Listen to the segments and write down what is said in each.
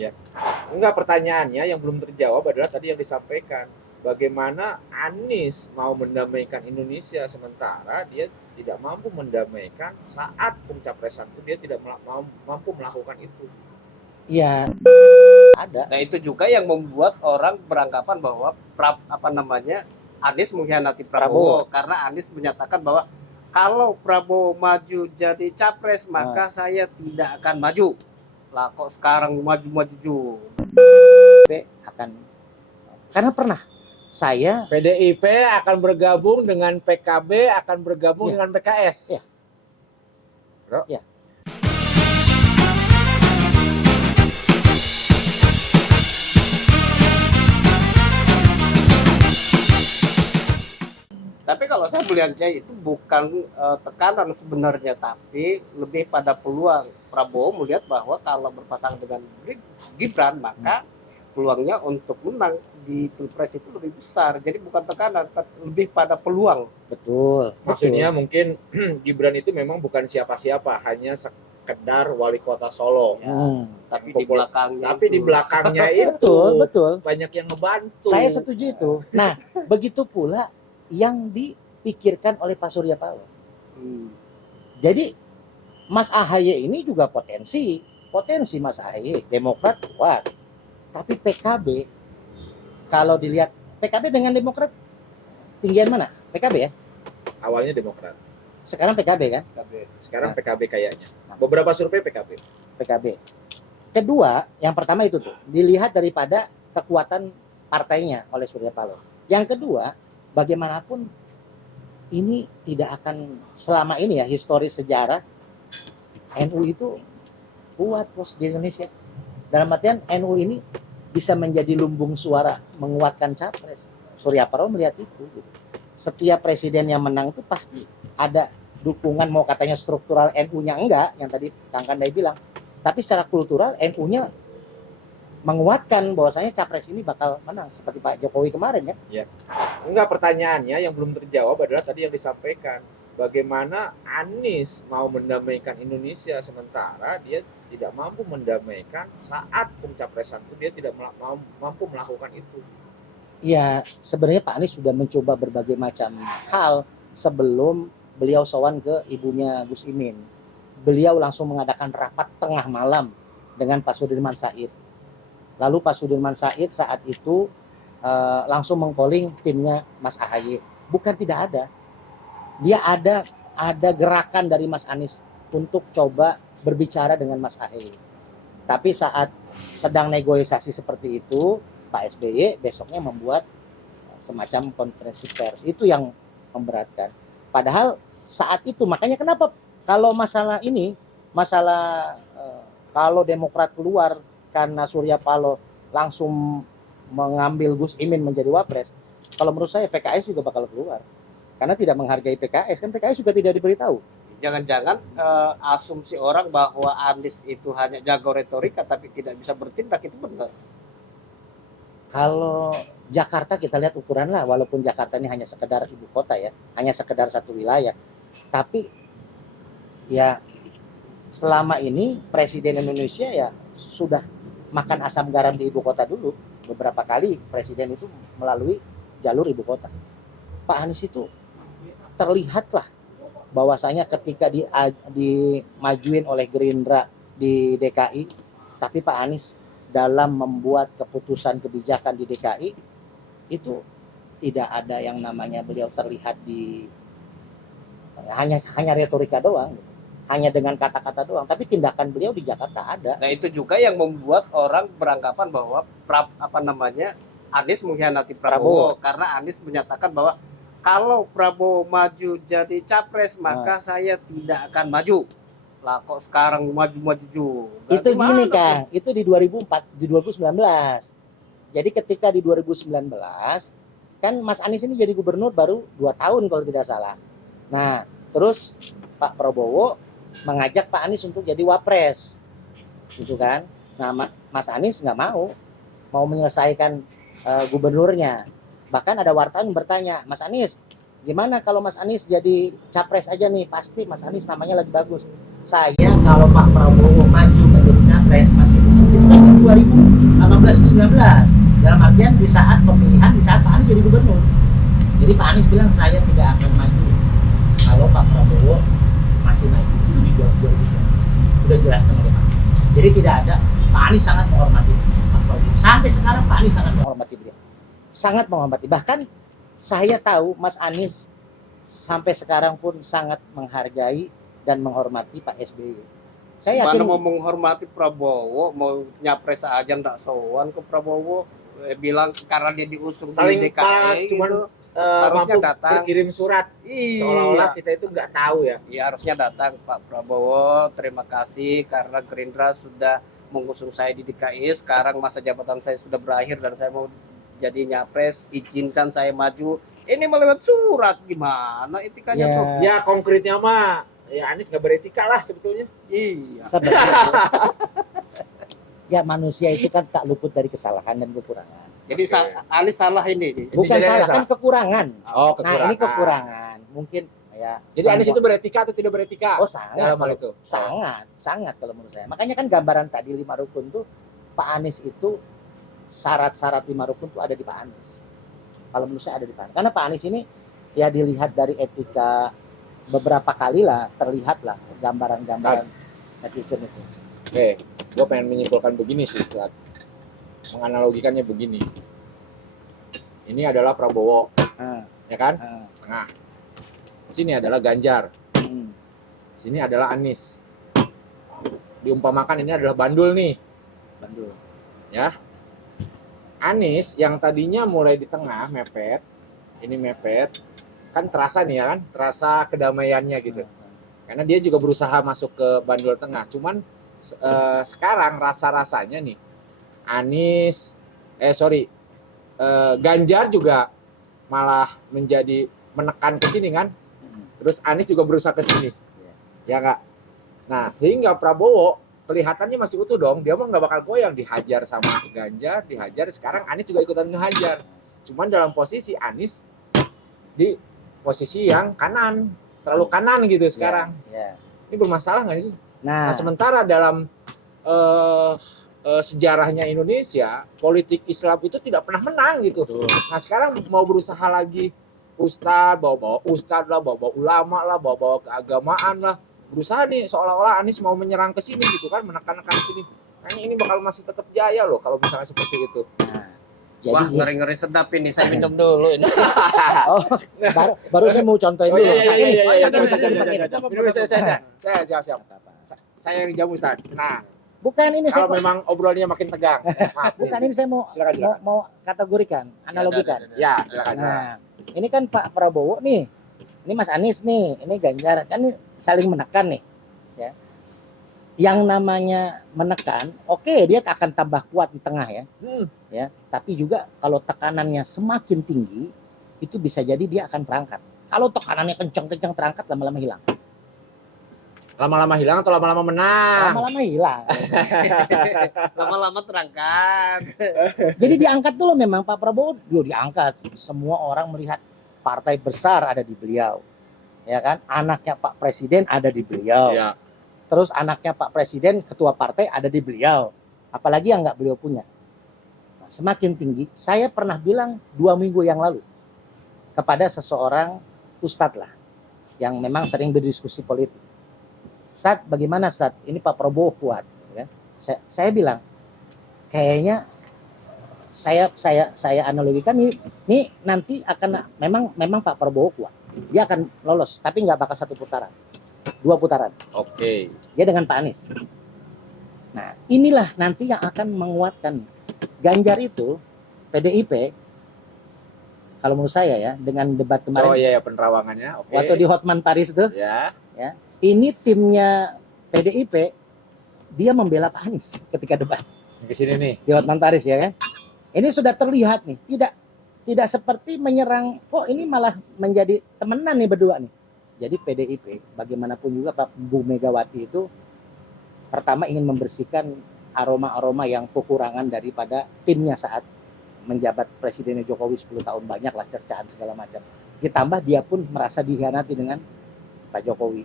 Ya. Enggak, pertanyaannya yang belum terjawab adalah tadi yang disampaikan. Bagaimana Anies mau mendamaikan Indonesia sementara dia tidak mampu mendamaikan saat pencapresan itu dia tidak mampu melakukan itu. Iya, ada. Nah itu juga yang membuat orang beranggapan bahwa Anies mengkhianati Prabowo karena Anies menyatakan bahwa kalau Prabowo maju jadi capres maka saya tidak akan maju. Lah kok sekarang maju-maju akan, karena pernah saya PDIP akan bergabung dengan PKB, akan bergabung dengan PKS. Ya. Bro. Ya. Tapi kalau saya melihatnya itu bukan tekanan sebenarnya, tapi lebih pada peluang. Prabowo melihat bahwa kalau berpasangan dengan Gibran maka peluangnya untuk menang di Pilpres itu lebih besar. Jadi bukan tekanan, tapi lebih pada peluang. betul. Maksudnya mungkin Gibran itu memang bukan siapa-siapa, hanya sekedar wali kota Solo. Tapi di belakangnya itu betul. banyak yang ngebantu. Saya setuju itu. Nah, begitu pula yang dipikirkan oleh Pak Surya Paloh. Jadi Mas AHY ini juga potensi Mas AHY, Demokrat kuat. Tapi PKB, kalau dilihat PKB dengan Demokrat tinggian mana? PKB ya? Awalnya Demokrat. Sekarang PKB kan? Sekarang PKB kayaknya. Beberapa survei PKB. Kedua, yang pertama itu tuh dilihat daripada kekuatan partainya oleh Surya Paloh. Yang kedua, bagaimanapun ini tidak akan selama ini ya, historis sejarah NU itu kuat bos di Indonesia. Dalam artian NU ini bisa menjadi lumbung suara menguatkan capres. Surya Paloh melihat itu. Gitu. Setiap presiden yang menang itu pasti ada dukungan, mau katanya struktural NU-nya enggak, yang tadi Kang Kandai bilang. Tapi secara kultural NU-nya menguatkan bahwasanya capres ini bakal menang seperti Pak Jokowi kemarin ya. Ya. Enggak, pertanyaannya yang belum terjawab adalah tadi yang disampaikan. Bagaimana Anies mau mendamaikan Indonesia sementara dia tidak mampu mendamaikan saat pencapresan itu dia tidak mampu melakukan itu. Ya, sebenarnya Pak Anies sudah mencoba berbagai macam hal sebelum beliau sowan ke ibunya Gus Imin. Beliau langsung mengadakan rapat tengah malam dengan Pak Sudirman Said. Lalu Pak Sudirman Said saat itu langsung mengcalling timnya Mas AHY. Bukan tidak ada. Dia ada gerakan dari Mas Anies untuk coba berbicara dengan Mas AHY. Tapi saat sedang negosiasi seperti itu, Pak SBY besoknya membuat semacam konferensi pers. Itu yang memberatkan. Padahal saat itu, makanya kenapa kalau masalah ini, kalau Demokrat keluar karena Surya Paloh langsung mengambil Gus Imin menjadi wapres, kalau menurut saya PKS juga bakal keluar. Karena tidak menghargai PKS, kan PKS juga tidak diberitahu. Jangan-jangan asumsi orang bahwa Anies itu hanya jago retorika tapi tidak bisa bertindak, itu benar. Kalau Jakarta kita lihat ukuran lah, walaupun Jakarta ini hanya sekedar ibu kota ya, hanya sekedar satu wilayah. Tapi ya selama ini Presiden Indonesia ya sudah makan asam garam di ibu kota dulu. Beberapa kali Presiden itu melalui jalur ibu kota. Pak Anies itu terlihatlah bahwasanya ketika dimajuin oleh Gerindra di DKI, tapi Pak Anies dalam membuat keputusan kebijakan di DKI itu tidak ada yang namanya beliau terlihat hanya retorika doang, hanya dengan kata-kata doang, tapi tindakan beliau di Jakarta ada. Nah itu juga yang membuat orang beranggapan bahwa Anies mengkhianati Prabowo karena Anies menyatakan bahwa kalau Prabowo maju jadi capres maka saya tidak akan maju. Lah kok sekarang maju-maju. Itu gini Kang, itu di 2019. Jadi ketika di 2019 kan Mas Anies ini jadi gubernur baru 2 tahun kalau tidak salah. Nah, terus Pak Prabowo mengajak Pak Anies untuk jadi wapres. Gitu kan. Nah, Mas Anies nggak mau menyelesaikan gubernurnya. Bahkan ada wartawan bertanya, Mas Anies, gimana kalau Mas Anies jadi capres aja nih? Pasti Mas Anies namanya lagi bagus. Saya kalau Pak Prabowo maju menjadi capres masih mungkin 2018 ke 19. Dalam artian di saat pemilihan, di saat Pak Anies jadi gubernur. Jadi Pak Anies bilang saya tidak akan maju kalau Pak Prabowo masih maju. Itu di 2019. Sudah jelaskan oleh Pak Anies. Jadi tidak ada, Pak Anies sangat menghormati Pak Prabowo. Sampai sekarang Pak Anies sangat menghormati beliau. Sangat menghormati. Bahkan saya tahu Mas Anies sampai sekarang pun sangat menghargai dan menghormati Pak SBY. Saya yakin Mana mau menghormati Prabowo, mau nyapres aja nggak sowan ke Prabowo, bilang karena dia diusung Saling di malah DKI cuman gitu. mampu Harusnya datang. berkirim surat seolah-olah Iya. kita itu nggak tahu ya. Ya harusnya datang Pak Prabowo, terima kasih karena Gerindra sudah mengusung saya di DKI. Sekarang masa jabatan saya sudah berakhir dan saya mau jadi nyapres, izinkan saya maju. Ini melewat surat, gimana etikanya Ya. tuh? Ya konkretnya mah ya Anies nggak beretika lah sebetulnya. Iya. sebenarnya ya manusia itu kan tak luput dari kesalahan dan kekurangan. Jadi Oke. Anies salah ini. Bukan Intinya salah, salah. kan kekurangan. Oh, Nah, ini kekurangan. Mungkin ya. Jadi Anies semua- itu beretika atau tidak beretika? oh sangat dalam hal kalau- itu. sangat kalau menurut saya. Makanya kan gambaran tadi 5 rukun tuh Pak Anies itu syarat-syarat 5 rukun tuh ada di Pak Anies. Kalau menurut saya ada di Pak Anies. Karena Pak Anies ini ya dilihat dari etika beberapa kali lah terlihat lah gambaran-gambaran netizen itu. Oke, gue pengen menyimpulkan begini sih, saat menganalogikannya begini. Ini adalah Prabowo, Nah, ya kan? nah, Nah, sini adalah Ganjar, hmm, sini adalah Anies. Diumpamakan ini adalah bandul nih. bandul. Anies yang tadinya mulai di tengah mepet, ini mepet, kan terasa nih ya kan, terasa kedamaiannya gitu. Karena dia juga berusaha masuk ke bandul tengah. Cuman sekarang rasa-rasanya nih, Ganjar juga malah menjadi menekan ke sini kan. Hmm. Terus Anies juga berusaha ke sini. Ya nggak? Nah, sehingga Prabowo kelihatannya masih utuh dong. Dia mah nggak bakal goyang, dihajar sama Ganjar, dihajar. Sekarang Anies juga ikutan ngehajar. Cuman dalam posisi Anies di posisi yang kanan, terlalu kanan gitu sekarang. Ya. Ini bermasalah nggak sih? Nah, Nah, sementara dalam sejarahnya Indonesia, politik Islam itu tidak pernah menang gitu. betul. Nah, sekarang mau berusaha lagi ustadz, bawa-bawa ustadz lah, bawa-bawa ulama lah, bawa-bawa keagamaan lah. Berusaha nih seolah-olah Anies mau menyerang ke sini gitu kan, menekan-nekan sini. Kayaknya ini bakal masih tetap jaya loh kalau misalnya seperti itu. Nah, jadi Wah, ngeri-ngeri sedap ini. Saya minum dulu ini. oh, baru saya mau contohin Oh dulu. iya iya Pakai iya nih, iya iya. pakai nih, pakai nih, pakai nih. Minum saya siap. Saya yang jamu Ustaz. Nah, Bukan ini saya kalau memang obrolannya makin tegang. Maaf. bukan ini saya mau Silakan. mau kategorikan, analogikan. Ya, silakan. Nah, ini kan Pak Prabowo nih, ini Mas Anies nih, ini Ganjar, kan ini saling menekan nih, ya. Yang namanya menekan, oke dia akan tambah kuat di tengah ya, ya. Tapi juga kalau tekanannya semakin tinggi, itu bisa jadi dia akan terangkat. Kalau tekanannya kencang-kencang terangkat, lama-lama hilang. Lama-lama hilang atau lama-lama menang? Lama-lama hilang. Lama-lama terangkat. Jadi diangkat dulu memang Pak Prabowo, diangkat. Semua orang melihat partai besar ada di beliau, ya kan? Anaknya Pak Presiden ada di beliau. Iya. Terus anaknya Pak Presiden, ketua partai ada di beliau. Apalagi yang nggak beliau punya. Nah, semakin tinggi, saya pernah bilang 2 minggu yang lalu kepada seseorang ustadz lah, yang memang sering berdiskusi politik. Ustadz, bagaimana Ustadz? Ini Pak Prabowo kuat. Ya. Saya bilang, kayaknya saya analogikan ini nanti akan memang Pak Prabowo kuat. Dia akan lolos, tapi nggak bakal 1 putaran. 2 putaran. Oke. Dia dengan Pak Anies. Nah, inilah nanti yang akan menguatkan Ganjar itu PDIP. Kalau menurut saya ya, dengan debat kemarin Oh iya ya penerawangannya. Oke. waktu di Hotman Paris tuh, Ya. ini timnya PDIP dia membela Pak Anies ketika debat Ke sini nih. di Hotman Paris ya kan. Ini sudah terlihat nih, tidak seperti menyerang, kok ini malah menjadi temenan nih berdua nih. Jadi PDIP bagaimanapun juga Pak Bu Megawati itu pertama ingin membersihkan aroma-aroma yang kekurangan daripada timnya saat menjabat Presidennya Jokowi 10 tahun, banyaklah cercaan segala macam. Ditambah dia pun merasa dikhianati dengan Pak Jokowi.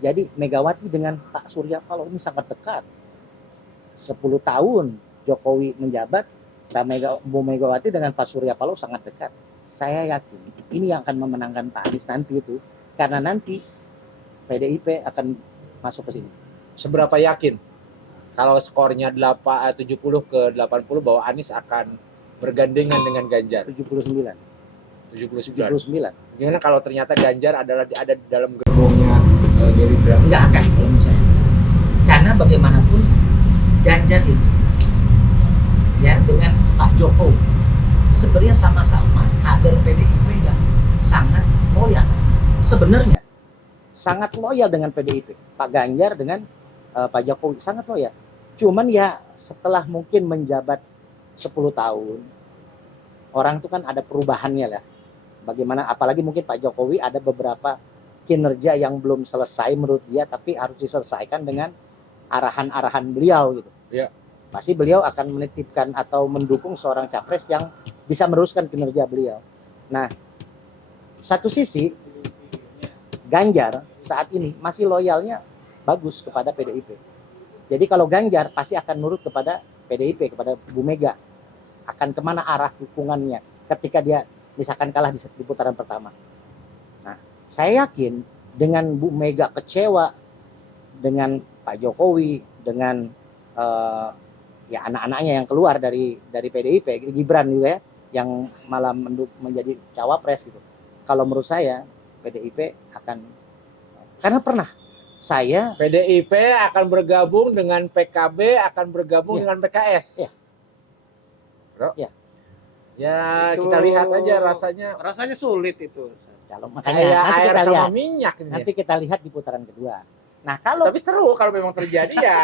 Jadi Megawati dengan Pak Surya Paloh ini sangat dekat. 10 tahun Jokowi menjabat, Bu Megawati dengan Pak Surya Paloh sangat dekat. Saya yakin ini yang akan memenangkan Pak Anies nanti itu, karena nanti PDIP akan masuk ke sini. Seberapa yakin kalau skornya 70 ke 80 bahwa Anies akan bergandengan dengan Ganjar? 79. 79. 79. Gimana kalau ternyata Ganjar ada di dalam gerbongnya Gerindra? Enggak akan kalau menurut saya. Karena bagaimanapun Ganjar itu ya dengan Pak Jokowi sebenarnya sama-sama kader PDIP yang sangat loyal. Sebenarnya sangat loyal dengan PDIP. Pak Ganjar dengan Pak Jokowi sangat loyal. Cuman ya setelah mungkin menjabat 10 tahun, orang itu kan ada perubahannya lah. Bagaimana, apalagi mungkin Pak Jokowi ada beberapa kinerja yang belum selesai menurut dia, tapi harus diselesaikan dengan arahan-arahan beliau gitu. Ya. Pasti beliau akan menitipkan atau mendukung seorang capres yang bisa meneruskan kinerja beliau. Nah, satu sisi Ganjar saat ini masih loyalnya bagus kepada PDIP. Jadi kalau Ganjar pasti akan nurut kepada PDIP, kepada Bu Mega. Akan kemana arah dukungannya ketika dia misalkan kalah di putaran pertama. Nah, saya yakin dengan Bu Mega kecewa dengan Pak Jokowi, dengan ya anak-anaknya yang keluar dari PDIP, Gibran juga ya, yang malah menjadi cawapres gitu. Kalau menurut saya PDIP akan, karena pernah saya PDIP akan bergabung dengan PKB, akan bergabung Ya. dengan PKS. Ya. Bro. Ya. Ya, Itu kita lihat aja rasanya sulit itu. kalau kayak makanya nanti air kita sama lihat, minyak ini. nanti kita lihat di putaran kedua. Nah, kalau Tapi seru kalau memang terjadi ya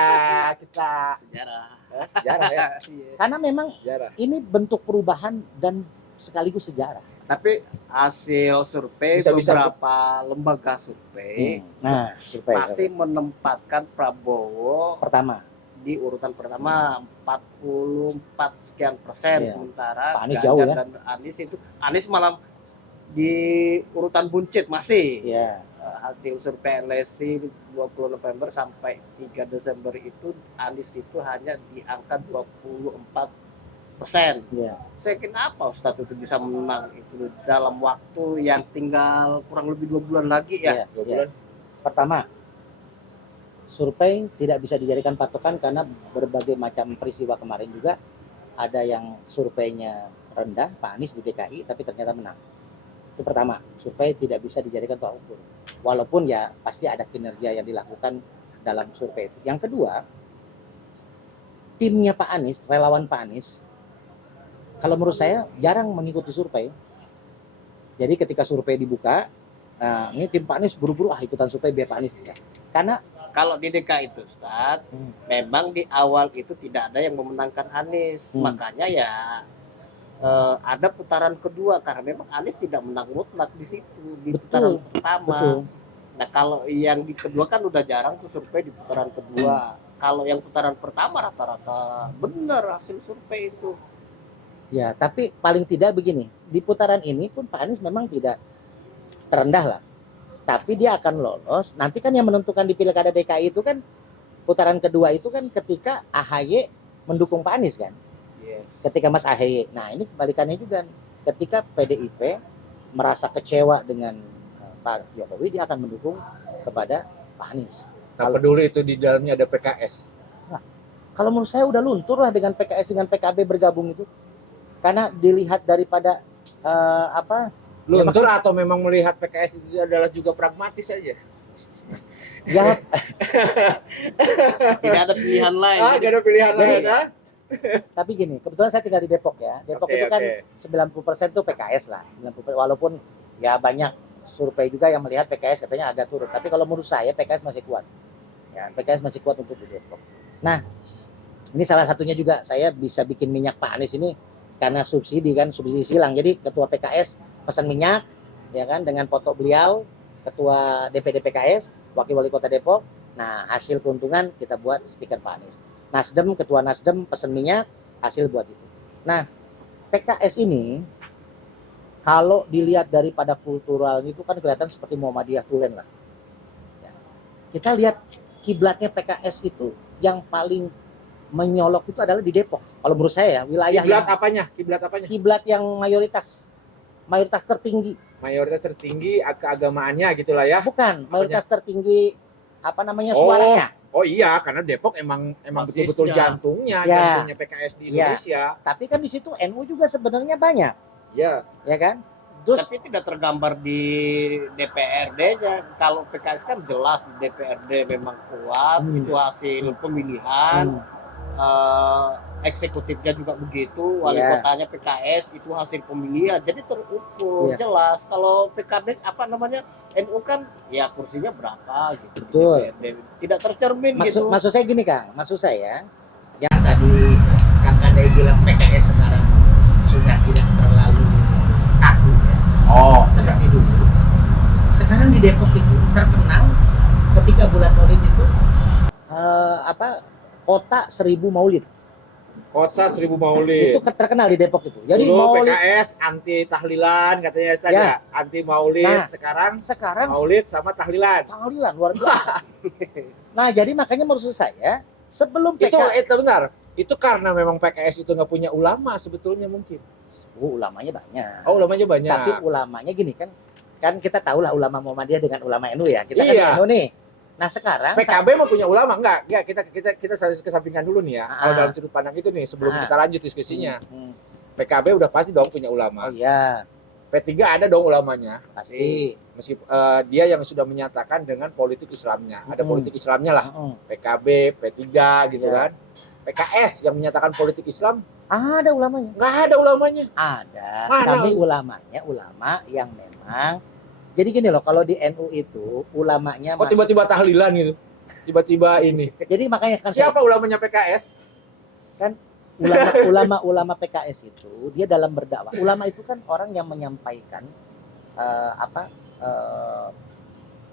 kita Sejarah. sejarah ya. karena memang Sejarah. ini bentuk perubahan dan sekaligus sejarah. Tapi hasil survei Bisa-bisa beberapa lembaga survei Nah, survei masih menempatkan Prabowo pertama. di urutan pertama 44 sekian persen, Iya. sementara Pak Anies Ganjar jauh ya. dan Anies malah di urutan buncit masih. Ya, Hasil survei LSI 20 November sampai 3 Desember itu Anies itu hanya di angka 24%. ya. Saya kenapa Ustadz itu bisa menang itu dalam waktu yang tinggal kurang lebih 2 bulan lagi ya? Ya, ya. Pertama, survei tidak bisa dijadikan patokan karena berbagai macam peristiwa kemarin juga ada yang surveinya rendah, Pak Anies di DKI, tapi ternyata menang. Itu pertama, survei tidak bisa dijadikan tolak ukur. Walaupun ya pasti ada kinerja yang dilakukan dalam survei itu. Yang kedua, timnya Pak Anies, relawan Pak Anies, kalau menurut saya jarang mengikuti survei. Jadi ketika survei dibuka, nah ini tim Pak Anies buru-buru ikutan survei biar Pak Anies. Ya. Karena Kalau di DKI itu Ustadz, memang di awal itu tidak ada yang memenangkan Anies. Makanya ya ada putaran kedua karena memang Anies tidak menang mutlak di situ di putaran pertama. Betul. Nah kalau yang di kedua kan udah jarang tuh survei di putaran kedua. Kalau yang putaran pertama rata-rata benar hasil survei itu. Ya, tapi paling tidak begini, di putaran ini pun Pak Anies memang tidak terendah lah. Tapi dia akan lolos. Nanti kan yang menentukan di Pilkada DKI itu kan putaran kedua itu kan ketika AHY mendukung Pak Anies kan. Yes. Ketika Mas AHY. Nah, ini kebalikannya juga. Ketika PDIP merasa kecewa dengan Pak Jokowi, dia akan mendukung kepada Pak Anies. Tak peduli itu di dalamnya ada PKS. Nah, kalau menurut saya udah luntur lah dengan PKS dengan PKB bergabung itu. Karena dilihat daripada luntur ya, atau memang melihat PKS itu adalah juga pragmatis saja. Ya, tidak ada pilihan lain. Tidak ada pilihan lain. Tapi gini, kebetulan saya tinggal di Depok ya. Depok itu kan 90% tuh PKS lah. 90%, walaupun ya banyak survei juga yang melihat PKS katanya agak turun. Tapi kalau menurut saya PKS masih kuat. Ya, PKS masih kuat untuk di Depok. Nah, ini salah satunya juga saya bisa bikin minyak Pak Anies ini karena subsidi silang. Jadi ketua PKS pesan minyak ya kan dengan foto beliau, ketua DPD PKS, wakil wali kota Depok. Nah, hasil keuntungan kita buat stiker Pak Anies. Nasdem, ketua Nasdem pesan minyak, hasil buat itu. Nah, PKS ini kalau dilihat daripada kulturalnya itu kan kelihatan seperti Muhammadiyah Tulen lah. Ya. Kita lihat kiblatnya PKS itu yang paling menyolok itu adalah di Depok. Kalau menurut saya ya, wilayah Kiblat yang apanya? Kiblat apanya? kiblat yang mayoritas tertinggi. Mayoritas tertinggi keagamaannya gitulah ya. Bukan, mayoritas tertinggi apa namanya Oh. suaranya. Oh iya, karena Depok emang Basisnya. betul-betul jantungnya, Ya. jantungnya PKS di Ya. Indonesia. Tapi kan di situ NU juga sebenarnya banyak, Ya. ya kan? Terus Tapi tidak tergambar di DPRD-nya. Kalau PKS kan jelas di DPRD memang kuat, itu hasil pemilihan. Eksekutifnya juga begitu, wali Iya. kotanya PKS itu hasil pemilihan, jadi terukur Iya. jelas. Kalau PKB apa namanya NU kan ya kursinya berapa gitu. di Betul. DPRD. Tidak tercermin gitu. maksud saya gini Kang, maksud saya yang tadi Kang Kandai bilang PKS sekarang sudah tidak terlalu kaku ya, Oh, seperti dulu. Sekarang di Depok itu terkenal ketika bulan Maulid itu kota 1000 Maulid. Kota 1000 Maulid. Itu terkenal di Depok itu. Jadi Dulu Maulid PKS anti tahlilan katanya Ustaz Ya. ya. Anti Maulid. Nah, sekarang sekarang Maulid sama tahlilan. tahlilan luar biasa. Nah, jadi makanya menurut saya sebelum Itu PKS benar. Itu karena memang PKS itu nggak punya ulama sebetulnya mungkin. ulamanya banyak. Oh, ulamanya banyak. Tapi ulamanya gini kan kita tahu lah ulama Muhammadiyah dengan ulama NU ya. Kita kan Iya. di NU nih. Nah, sekarang PKB mau punya ulama enggak? Ya, kita kesampingkan dulu nih ya. Kalau Ah. dalam sudut pandang itu nih sebelum Ah. kita lanjut diskusinya. Hmm. PKB udah pasti dong punya ulama. Oh iya, P3 ada dong ulamanya. pasti. Meskipun dia yang sudah menyatakan dengan politik Islamnya. Ada Hmm. politik Islamnya lah. Mm-mm. PKB, P3 gitu Iya. kan. PKS yang menyatakan politik Islam Ada ulamanya. nggak ada ulamanya. Ada. Mana? Tapi ulamanya ulama yang memang jadi gini loh, kalau di NU itu ulamanya Kok tiba-tiba tahlilan gitu? Tiba-tiba ini. jadi makanya kan Siapa ulamanya PKS? ulama PKS itu dia dalam berdakwah. Ulama itu kan orang yang menyampaikan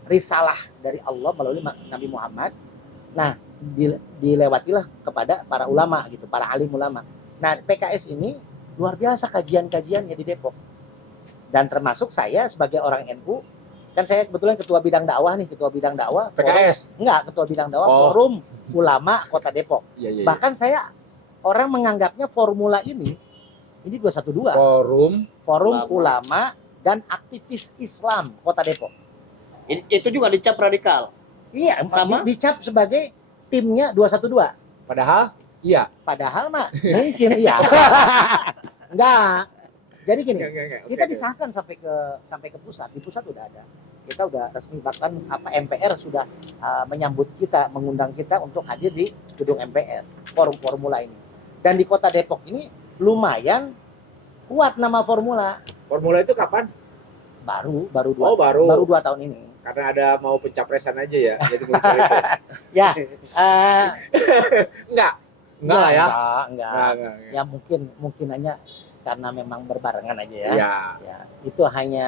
risalah dari Allah melalui Nabi Muhammad. Nah, dilewatilah kepada para ulama gitu, para alim ulama. Nah, PKS ini luar biasa kajian-kajiannya di Depok. Dan termasuk saya sebagai orang NU, kan saya kebetulan ketua bidang dakwah nih, ketua bidang dakwah PKS. ketua bidang dakwah Oh. Forum Ulama Kota Depok. Iya, iya. Bahkan saya orang menganggapnya formula ini 212 Forum Ulama dan Aktivis Islam Kota Depok. Itu juga dicap radikal. Iya, Sama? dicap sebagai timnya 212. padahal iya. Padahal mah mungkin iya. Enggak. Jadi gini, Enggak. kita disahkan sampai ke pusat. Di pusat udah ada. Kita udah resmi, bahkan MPR sudah menyambut kita, mengundang kita untuk hadir di gedung MPR, forum formula ini. Dan di Kota Depok ini lumayan kuat nama formula. Formula itu kapan? Baru Oh, baru. 2 tahun ini. Karena ada mau pencapresan aja ya. Jadi muncul itu. Ya, Enggak lah ya. Enggak. Enggak. Ya mungkin hanya karena memang berbarengan aja ya. Iya. Ya, itu hanya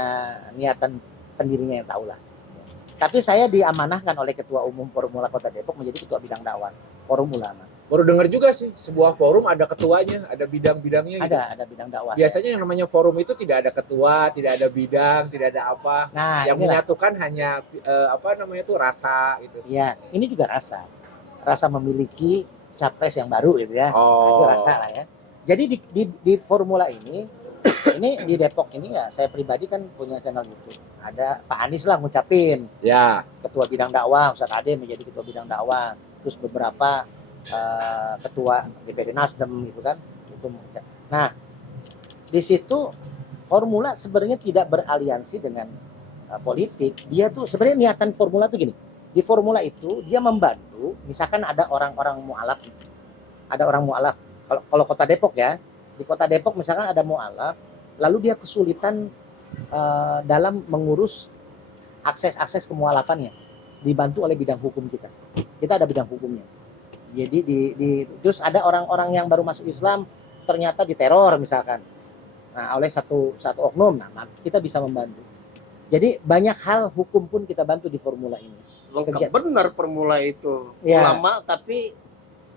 niatan pendirinya yang tahu lah. Tapi saya diamanahkan oleh Ketua Umum Formula Kota Depok menjadi Ketua Bidang Dakwah Forum Ulama. Baru dengar juga sih, sebuah forum ada ketuanya, ada bidang-bidangnya gitu. Ada bidang dakwah. Biasanya yang namanya forum itu tidak ada ketua, tidak ada bidang, tidak ada apa. Nah, Yang inilah. menyatukan hanya rasa gitu. Ya, ini juga rasa memiliki capres yang baru gitu ya. Oh. Itu rasa lah ya. Jadi di formula ini di Depok ini ya, saya pribadi kan punya channel YouTube. Ada Pak Anies lah ngucapin, Ya. Ketua Bidang Dakwah, Ustadz Ade menjadi Ketua Bidang Dakwah. Terus beberapa ketua DPD Nasdem gitu kan. Itu. Nah, di situ formula sebenarnya tidak beraliansi dengan politik. Dia tuh sebenarnya niatan formula tuh gini. Di formula itu dia membantu, misalkan ada orang-orang mualaf. Ada orang mualaf. Kalau Kota Depok ya, di Kota Depok misalkan ada mualaf, lalu dia kesulitan dalam mengurus akses kemualafannya, dibantu oleh bidang hukum kita. Kita ada bidang hukumnya. Jadi terus ada orang-orang yang baru masuk Islam ternyata diteror misalkan, nah oleh satu oknum, nah kita bisa membantu. Jadi banyak hal hukum pun kita bantu di formula ini. Lengkap benar formula itu. Ya. Ulama tapi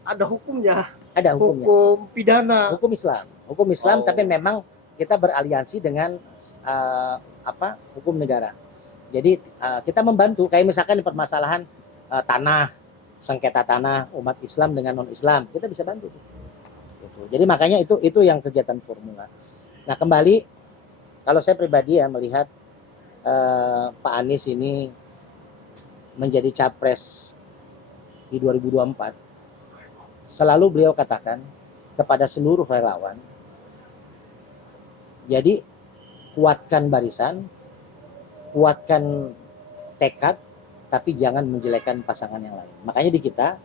ada hukumnya. Ada hukumnya. Hukum pidana. Hukum Islam Oh. tapi memang kita beraliansi dengan hukum negara. Jadi kita membantu kayak misalkan di permasalahan tanah sengketa tanah umat Islam dengan non Islam, kita bisa bantu tuh. Gitu. Jadi makanya itu yang kegiatan formula. Nah kembali, kalau saya pribadi ya melihat Pak Anies ini menjadi capres di 2024, selalu beliau katakan kepada seluruh relawan, jadi kuatkan barisan, kuatkan tekad, tapi jangan menjelekkan pasangan yang lain. Makanya di kita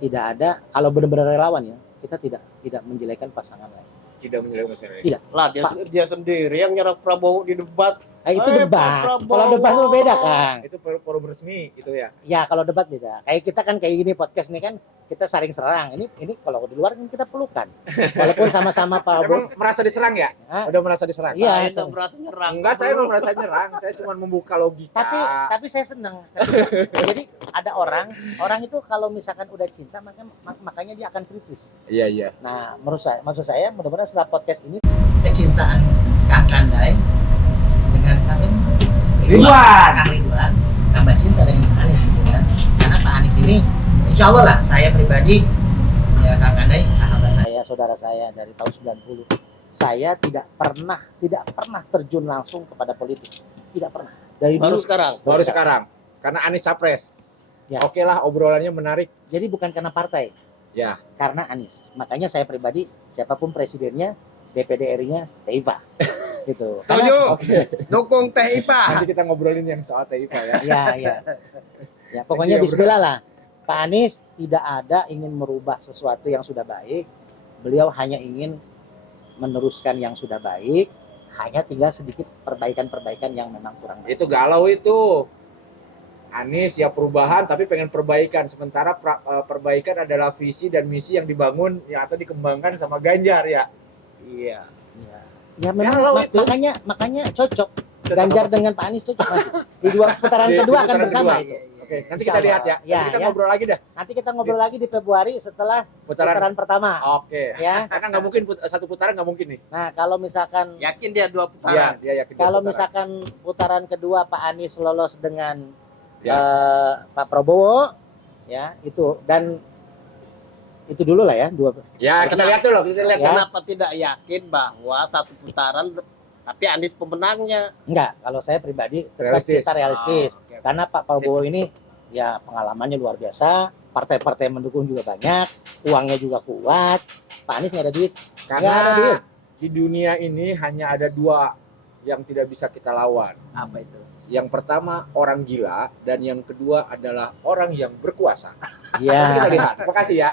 tidak ada, kalau benar-benar relawan ya, kita tidak menjelekkan pasangan lain. Tidak menjelekkan masalah. Tidak. Lah dia sendiri yang nyerang Prabowo di debat. Itu Pak debat. Prabowo. Kalau debat itu beda, Kang. Itu forum resmi gitu ya. Ya kalau debat beda. Kayak kita kan kayak gini podcast nih kan, kita saling serang. Ini kalau di luar kan kita pelukan. Walaupun sama-sama Prabowo. Emang merasa diserang ya? Hah? Udah merasa diserang? Iya. Saya udah merasa nyerang. Enggak, saya belum merasa nyerang. Saya cuma membuka logika. Tapi saya senang. Jadi ada orang itu kalau misalkan udah cinta makanya dia akan kritis. Iya, iya. Nah, maksud saya mudah-mudahan setelah podcast ini kecintaan Kang Kandai dengan Kang Ridwan tambah cinta dengan Pak Anies gitu kan. Karena Pak Anies ini insya Allah lah, saya pribadi ya Kang Kandai sahabat saya, saudara saya dari tahun 90. Saya tidak pernah terjun langsung kepada politik. Tidak pernah. Dari Baru dulu sekarang. Baru sekarang. Karena Anies capres. Ya. Oke lah, obrolannya menarik. Jadi bukan karena partai. Ya. Karena Anies. Makanya saya pribadi siapapun presidennya, DPD RI-nya Teiva. Gitu. Setuju. Oke. Dukung Teh Ipa. Nanti kita ngobrolin yang soal TIP ya. Iya. Ya, pokoknya bismillah lah. Pak Anies tidak ada ingin merubah sesuatu yang sudah baik. Beliau hanya ingin meneruskan yang sudah baik. Hanya tinggal sedikit perbaikan-perbaikan yang memang kurang baik. Itu galau itu. Anies ya perubahan tapi pengen perbaikan. Sementara perbaikan adalah visi dan misi yang dibangun ya atau dikembangkan sama Ganjar ya. Iya. Iya. Ya memang Galau itu. makanya cocok. Ganjar dengan Pak Anies cocok nanti. Di putaran Di kedua akan putaran bersama kedua. itu. Oke, nanti Insya kita lihat Allah. ya. Nanti kita ngobrol lagi dah. Nanti kita ngobrol lagi di Februari setelah putaran pertama. Oke. Ya. Karena nggak mungkin satu putaran nggak mungkin nih. Nah, kalau misalkan Yakin dia 2 Iya, putaran. dia yakin. kalau dua putaran. misalkan putaran kedua Pak Anies lolos dengan Ya. Pak Prabowo, ya itu dan itu dulu lah ya dua. Ya, kita lihat dulu, kita lihat. Ya. Kenapa tidak yakin bahwa 1 putaran tapi Anies pemenangnya? Enggak, kalau saya pribadi tetap Realistis. kita realistis. Oh, oke. Karena Pak Prabowo ini ya pengalamannya luar biasa, partai-partai mendukung juga banyak, uangnya juga kuat. Pak Anies nggak ada duit. Nggak ada duit. Karena di dunia ini hanya ada 2 yang tidak bisa kita lawan. Apa itu? Yang pertama orang gila dan yang kedua adalah orang yang berkuasa. Iya. Nanti kita lihat. Terima kasih ya.